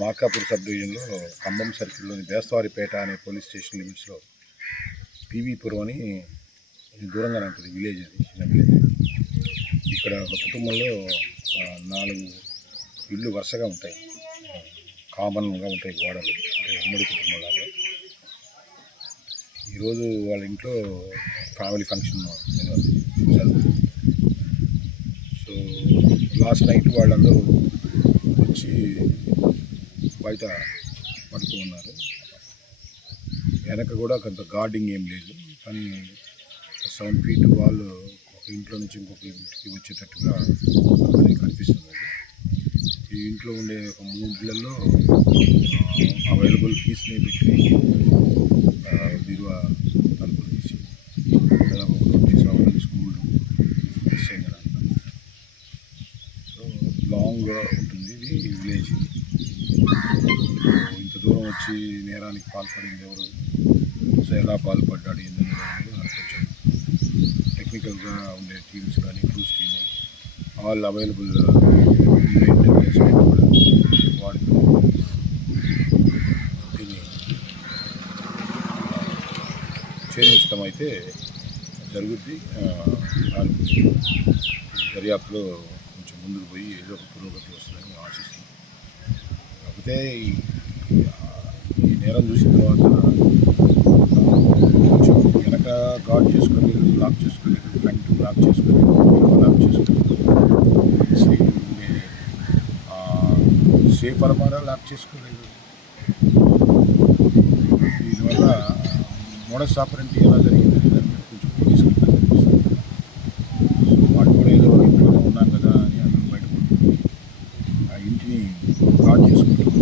Markapur sub డివిజన్లో ఖమ్మం సర్కిల్లోని బేస్తవారిపేట అనే police station లిమిట్స్లో పీవీపురం అని దూరంగానే ఉంటుంది విలేజ్ అది చిన్న విలేజ్. ఇక్కడ ఒక కుటుంబంలో నాలుగు ఇళ్ళు వరుసగా ఉంటాయి. కామన్గా ఉంటాయి గోడలు అంటే ఉమ్మడి కుటుంబంలాగా ఈరోజు వాళ్ళ ఇంట్లో family function so last night వాళ్ళందరూ వచ్చి బయట పడుతూ ఉన్నారు. వెనక కూడా కొంత గార్డింగ్ ఏం లేదు. కానీ సెవెన్ ఫీట్ వాళ్ళు ఒక ఇంట్లో నుంచి ఇంకొక ఇంటికి వచ్చేటట్టుగా అది కనిపిస్తుంది ఈ ఇంట్లో ఉండే ఒక మూడు అవైలబుల్ కీస్ని పెట్టి ఆ, బీరువా తలుపులు తీసి దాదాపు ఒక twenty seven school miss so long ఉంటుంది. ఇది విలేజ్ వచ్చి నేరానికి పాల్పడింది ఎవరు? సో ఎలా పాల్పడ్డాడు ఏంటనేది కొంచెం టెక్నికల్గా ఉండే టీమ్స్ కానీ crews team all available maintenance వాడుతూ దీన్ని ఛేదించడం అయితే జరుగుద్ది. దర్యాప్తులో కొంచెం ముందుకు పోయి ఏదో ఒక పురోగతి వస్తుందని ఆశిస్తున్నాను కాకపోతే నేరం చూసిన తర్వాత కొంచెం వెనక గాడ్ చేసుకొని లాక్ చేసుకొని ఫ్రంట్ లాక్ చేసుకొని లాక్ చేసుకొని సేఫ్ అలమారా లాక్ చేసుకోలేదు. దీనివల్ల మోడస్ ఆపరెంట్ ఎలా జరిగింది దాని మీద కొంచెం పోలీసులు కనిపిస్తుంది సో వాడు కూడా ఏదో ఇంట్లోనే ఉన్నాం కదా అని అందరూ బయటపడుతుంది ఆ ఇంటిని గాడ్ చేసుకుంటుంది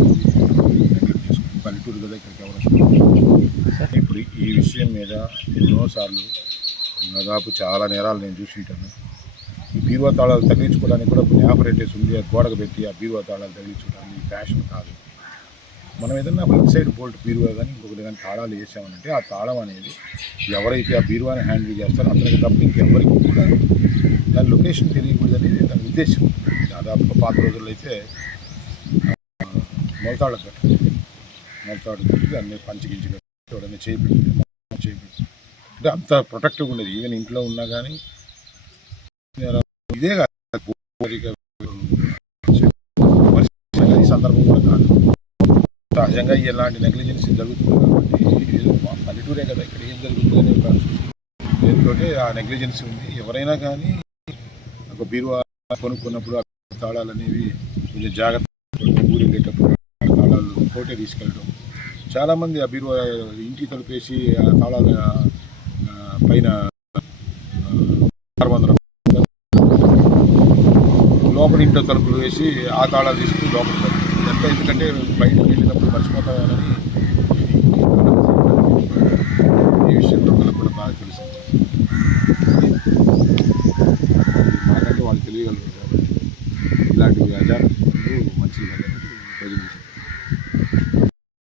నెగ్లెక్ట్ చేసుకుంటుంది పల్లెటూరు కదా ఇక్కడికి ఎవరు ఇప్పుడు ఈ విషయం మీద ఎన్నోసార్లు దాదాపు చాలా నేరాలు నేను చూసింటాను ఈ బీరువా తాళాలు తగిలించుకోవడానికి కూడా కొన్ని ఆపరేటర్స్ ఉంది. ఆ గోడకు పెట్టి ఆ బీరువా తాళాలు తగిలించుకోవడానికి ఫ్యాషన్ కాదు. మనం ఏదన్నా ఇన్సైడ్ బోల్ట్ బీరువా కానీ ఇంకొకటి కానీ తాళాలు వేసామనంటే ఆ తాళం అనేది ఎవరైతే ఆ బీరువాని హ్యాండిల్ చేస్తారో అతనికి తప్ప ఇంకెవరికి కూడా దాని లొకేషన్ తెలియకూడదు అనేది దాని ఉద్దేశం. దాదాపుగా పాత రోజుల్లో అయితే మొలతాళ్ళ కట్టు మొత్తం కట్టి దాన్ని పంచగించి కట్టి ఎవడన్నా చేయిపెట్టి అంటే అంత ప్రొటెక్టివ్గా ఉండేది. ఈవెన్ ఇంట్లో ఉన్నా కానీ ఇదే కాదు. కోరిక సందర్భం కూడా కాదు. సహజంగా ఎలాంటి నెగ్లిజెన్స్ జరుగుతుంది కాబట్టి ఏదో పల్లెటూరే కదా ఇక్కడ ఏం జరుగుతుంది అనే ఒక ఆ నెగ్లిజెన్సీ ఉంది. ఎవరైనా కానీ ఒక బీరువా కొనుక్కున్నప్పుడు ఆ తాళాలు అనేవి కొంచెం జాగ్రత్త ఊరికి పెట్టేటప్పుడు తాళాలు కోటే తీసుకెళ్ళడం. చాలామంది అభిరో ఇంటి తలుపేసి తాళాల పైన లోపల ఇంట్లో తలుపులు వేసి ఆ తాళాలు తీసుకుని లోపల ఎంత ఎందుకంటే బయటకు వెళ్ళినప్పుడు మర్చిపోతామని ఈ విషయం కూడా బాగా తెలుసు మాకంటే వాళ్ళు తెలియగలరు కాబట్టి ఇలాంటివి ఆచారం